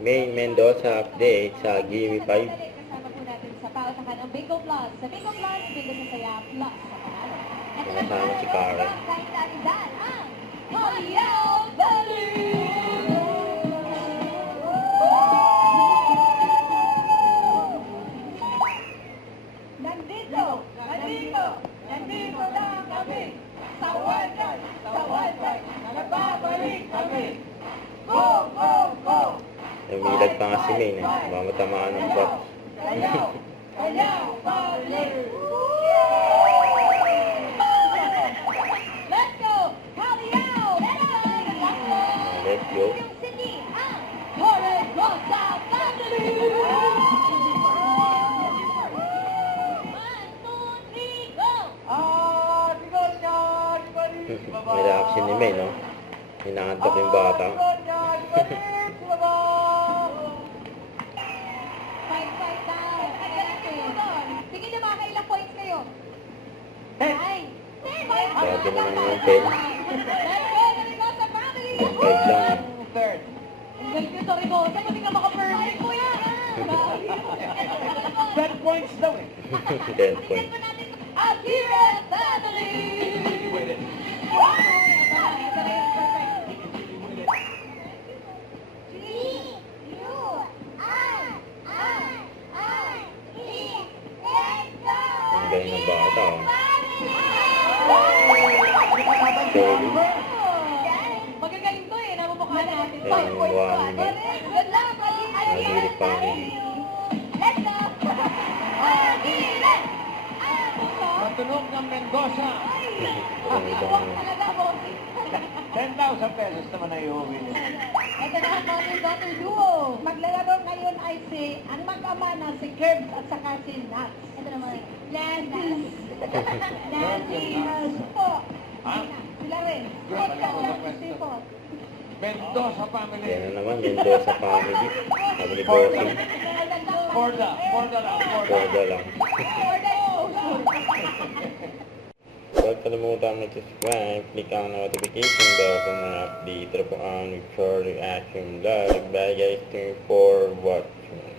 May Mendoza update sa Gimme 5. Kasama po natin sa pausakan ng Bingo Plus. Sa Bingo Plus, Bingo sa Saya Plus sa panalo. Ito na Kasama si Karen. Kahit dati-daan ang Holiel Valley! Nandito na kami. Sa wagan, nagbabalik kami. Go, go, go! Umilag pa nga si Maine eh. Baka matamaan ng box. Kayaw, balik! Let's go! Haliyaw! Let's go. Yung City, ang Torre Rosa Family! 1, 2, 3, go! May reaction ni May, no? Hinahantok yung bata. Fight tayo. Sige na mga kailang points kayo. Ay! Grabe naman yung pen. Let's go! Rigosa Family! Yung 5 lang eh. Third. Ang galing ko sa Rigosa. Hindi ka maka-perfect ko yan. 10 points daw eh. 10 points. Akira Family! Ito na yung perfect. Ang galing ng bata, oh. Sorry. Magagaling to eh, namumukha natin. Ayan yung mukha ni May. Good luck, Nagilip pa kami. Let's go! Agile! Matunog ng Mendoza. Ang ibang 10,000 pesos naman na iuwi niyo. Ito na ang mother-daughter duo. Maglalaro ngayon ay ang mag-ama na si Curbs at saka si Nats. Ito naman. Nancy. Nancy Supo. Ha? Sila rin. Sipot ka lang, sipot. Mendoza family. Yan na naman, Mendoza family. Sabi ni Bossing. Porda lang. Borda lang. Huwag kalimutan mag-subscribe, click ang notification bell para mga update po ang before reaction vlog. Bye guys, thank you for watching.